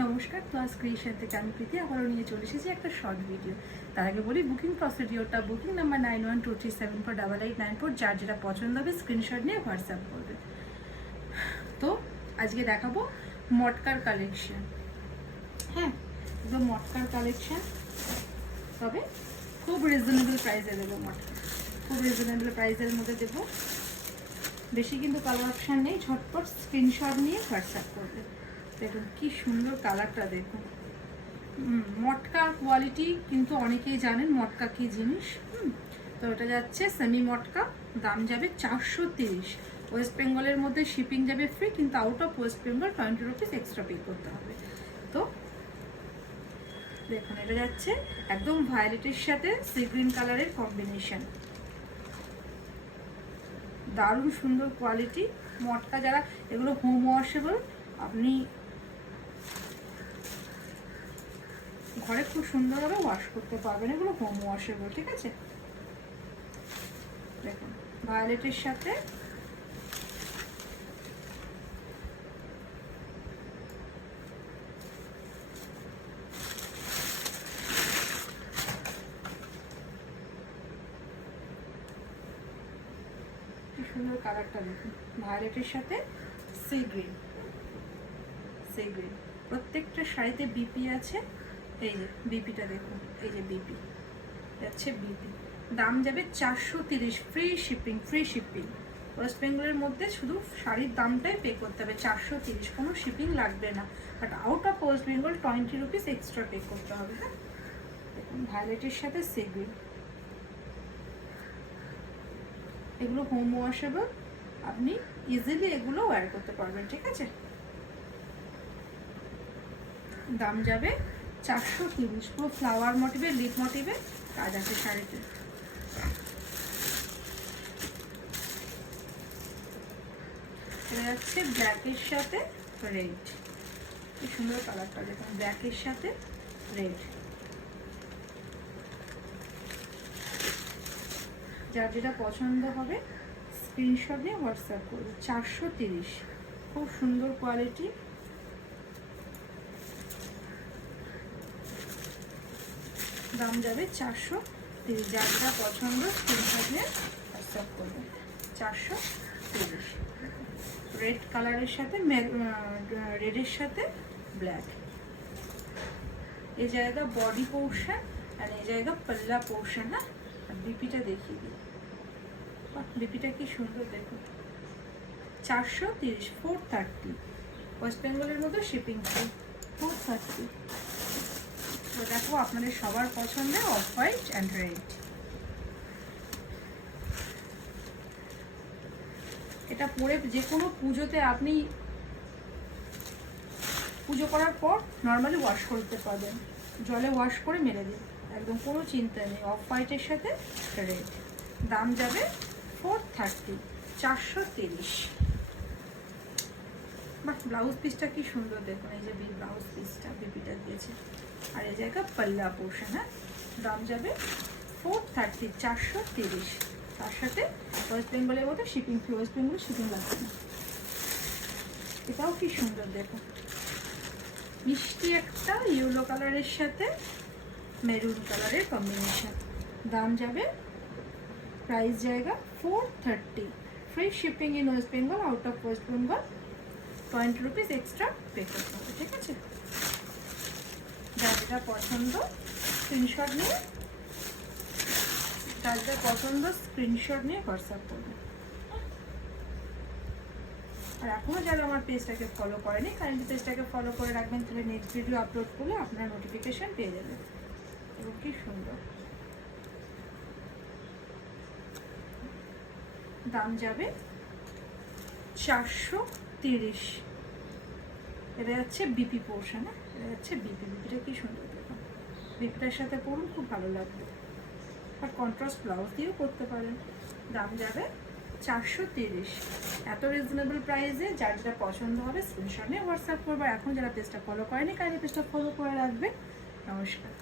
নমস্কার, class creation থেকে আমি প্রীতি আবারও নিয়ে চলে এসেছি একটা শর্ট ভিডিও। তার আগে বলি বুকিং প্রসিডিওরটা, বুকিং নাম্বার 9123748894, যার যেটা পছন্দ হবে স্ক্রিনশট নিয়ে হোয়াটসঅ্যাপ করবে। তো আজকে দেখাবো মটকার কালেকশন। হ্যাঁ, একদম মটকার কালেকশন, তবে খুব রিজনেবল প্রাইসে দেবো। মটকা খুব রিজনেবল প্রাইসের মধ্যে দেবো, বেশি কিন্তু কালার অপশান নেই। ঝটপট স্ক্রিনশট নিয়ে হোয়াটসঅ্যাপ করবে। দেখুন কি সুন্দর কালারটা, দেখুন। মটকার কোয়ালিটি কিন্তু অনেকেই জানেন মটকা কি জিনিস। তো এটা যাচ্ছে সেমি মটকা, দাম যাবে 430। ওয়েস্ট বেঙ্গলের মধ্যে শিপিং যাবে ফ্রি, কিন্তু out of West Bengal 20 rupees extra pay করতে হবে। তো দেখুন এটা যাচ্ছে একদম ভায়োলেটের সাথে সি গ্রিন কালারের কম্বিনেশন, দারুণ সুন্দর কোয়ালিটি। মটকা যারা এগুলো হোম ওয়াশেবল, আপনি ঘরে খুব সুন্দরভাবে ওয়াশ করতে পারবেন। এগুলো হোম ওয়াশেবল, ঠিক আছে। দেখুন ভায়োলেটের সাথে কি সুন্দর কালারটা, দেখুন ভায়োলেটের সাথে সি গ্রিন। সি গ্রিন প্রত্যেকটা শাড়িতে বিপি আছে। এই যে বিপিটা দেখুন, এই যে বিপি যাচ্ছে, বিপি। দাম যাবে 430, free shipping. Free shipping West বেঙ্গলের মধ্যে শুধু শাড়ির দামটাই পে করতে হবে 430, কোনো শিপিং লাগবে না। But out of West Bengal 20 rupees extra pay করতে হবে। হ্যাঁ, দেখুন ভায়োলেটের সাথে সি গ্রিন, এগুলো হোম ওয়াশেবল, আপনি ইজিলি এগুলো ওয়্যার করতে পারবেন, ঠিক আছে। দাম যাবে 430, পুরো ফ্লাওয়ার মোটিভে, লিপ মোটিভে কাজ আছে শাড়িতে। এটা যাচ্ছে ব্ল্যাকের সাথে রেড, কি সুন্দর কালারটা দেখুন, ব্ল্যাকের সাথে রেড। যার যেটা পছন্দ হবে স্ক্রিনশট নিয়ে হোয়াটসঅ্যাপ করবে। 430, খুব সুন্দর কোয়ালিটি। দাম যাবে 430, যার যেটা পছন্দ স্ক্রিনশট নিয়ে হোয়াটসঅ্যাপ করবে। 430, রেড কালারের সাথে রেডের সাথে ব্ল্যাক। এই জায়গা বডি পোর্শন আর এই জায়গা পাল্লা পোর্শন। হ্যাঁ, আর বিপিটা দেখিয়ে দিই, বিপিটা কি সুন্দর দেখুন। 430, 430 ওয়েস্ট বেঙ্গলের মধ্যে শিপিং ফ্রি, 430। তো দেখো আপনাদের সবার পছন্দে অফ হোয়াইট অ্যান্ড রেড। এটা পরে যে কোনো পুজোতে আপনি পুজো করার পর নর্মালি ওয়াশ করতে পারবেন, জলে ওয়াশ করে মেরে দিন, একদম কোনো চিন্তা নেই। অফ হোয়াইটের সাথে রেড, দাম যাবে 430, 430। বাট ব্লাউজ পিসটা কি সুন্দর দেখুন, এই যে ব্লাউজ পিসটা বিপিটা দিয়েছে, আর এই জায়গা পাল্লা পোর্শন। হ্যাঁ, দাম যাবে 430, 430। তার সাথে ওয়েস্ট বেঙ্গলের মধ্যে শিপিং ফ্রি, ওয়েস্ট বেঙ্গলে শিপিং লাগবে না। এটাও কি সুন্দর দেখুন, মিষ্টি একটা ইয়েলো কালারের সাথে মেরুন কালারের কম্বিনেশন। দাম যাবে, প্রাইস জায়গা 430, free shipping in West Bengal, out of West Bengal 20 rupees extra pay করতে হবে, ঠিক আছে। যার যেটা পছন্দ স্ক্রিনশট নিয়ে, যার যেটা পছন্দ স্ক্রিনশট নিয়ে হোয়াটসঅ্যাপ করবে। আর এখনও যারা আমার পেজটাকে ফলো করেনি, কাইন্ডলি পেজটাকে ফলো করে রাখবেন, তাহলে নেক্সট ভিডিও আপলোড করলে আপনার নোটিফিকেশান পেয়ে যাবেন। এবং কি সুন্দর, দাম যাবে 430। এটা যাচ্ছে বিপি পোর্শন। এটা যাচ্ছে বিপি, বিপিটা কি সুন্দর দেখুন, বিপিটার সাথে পরুন, খুব ভালো লাগবে। আর কন্ট্রাস্ট ব্লাউজ দিয়েও করতে পারেন। দাম যাবে 430, এত রিজনেবল প্রাইসে। যার যেটা পছন্দ হবে স্ক্রিনশট নিয়ে হোয়াটসঅ্যাপ করবে। এখন যারা পেজটা ফলো করেনি, কাইন্ডলি পেজটা ফলো করে রাখবে। নমস্কার।